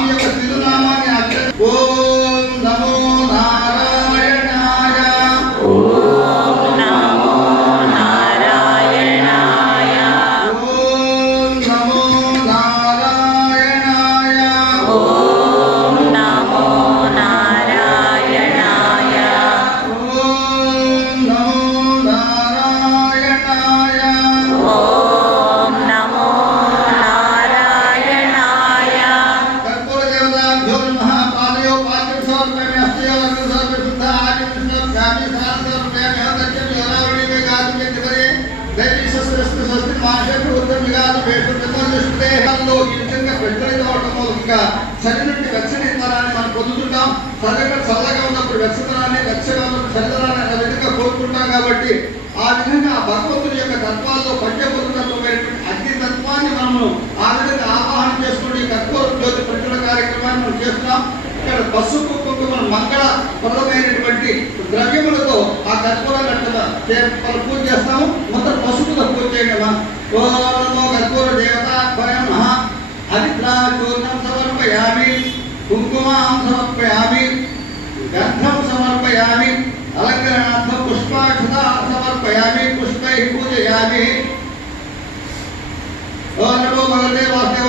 స్వామి యొక్క తిరునామాన్ని ఓం నమో నారాయణాయ ఓం నమో నారాయణాయ ఓం నమో నారాయణాయ ఓం నమో నారాయణాయ ఓం నమో నారాయణాయ ఓం నమో నారాయణాయ కర్పూర దేవతాభ్యో నమః పాదయో పాద్యం సమర్పయామి హస్తయో అగ్ని సమర్పయామి శుద్ధ ఆచమన సమర్పయామి స్నానం సమర్పయామి హస్తజ్ఞం యోరావళి మే గాతుం యజ్ఞపరే దైవీ శస్త్రస్త్ర శస్త్ర మాషకు ఉత్తమ విగాదు వేషుద్ధమో దృష్టే హల్లో ఈ విధంగా ప్రజ్వలిత అవటం మూలంగా శరీరం నుండి వెచ్చనితనాన్ని మనం పొందుతుంటాం. శరీరం చల్లగా ఉన్నప్పుడు వెచ్చదనాన్ని, వెచ్చగా ఉన్నప్పుడు చల్లదనాన్ని అనే విధంగా కోరుకుంటాం. కాబట్టి ఆ విధంగా ఆ భగవంతుని యొక్క తత్వాల్లో పంచభూతత్వమైనటువంటి అగ్ని తత్వాన్ని మనము ఆ విధంగా ఆవాహన చేసుకుని కర్పూర జ్యోతి ప్రచురణ కార్యక్రమాన్ని మనం చేస్తున్నాం. ఇక్కడ పసుపు కుంకుమ మంగళప్రదమైనటువంటి ద్రవ్యములతో ఆ కర్పూరాన్ని పూజ చేస్తాము. మొత్తం పసుపుతో పూజ చేయగలమా? ఓం నమో కర్పూర దేవతాభ్యో నమః అదిత్రాచూర్ణం సమర్పయామి కుంకుమాం సమర్పయామి గంధం సమర్పయామి అలంకరణార్థం పుష్పాక్షతా సమర్పయామి పుష్పై పూజయామి. ఓం నమో భగవతే వాసుదేవాయ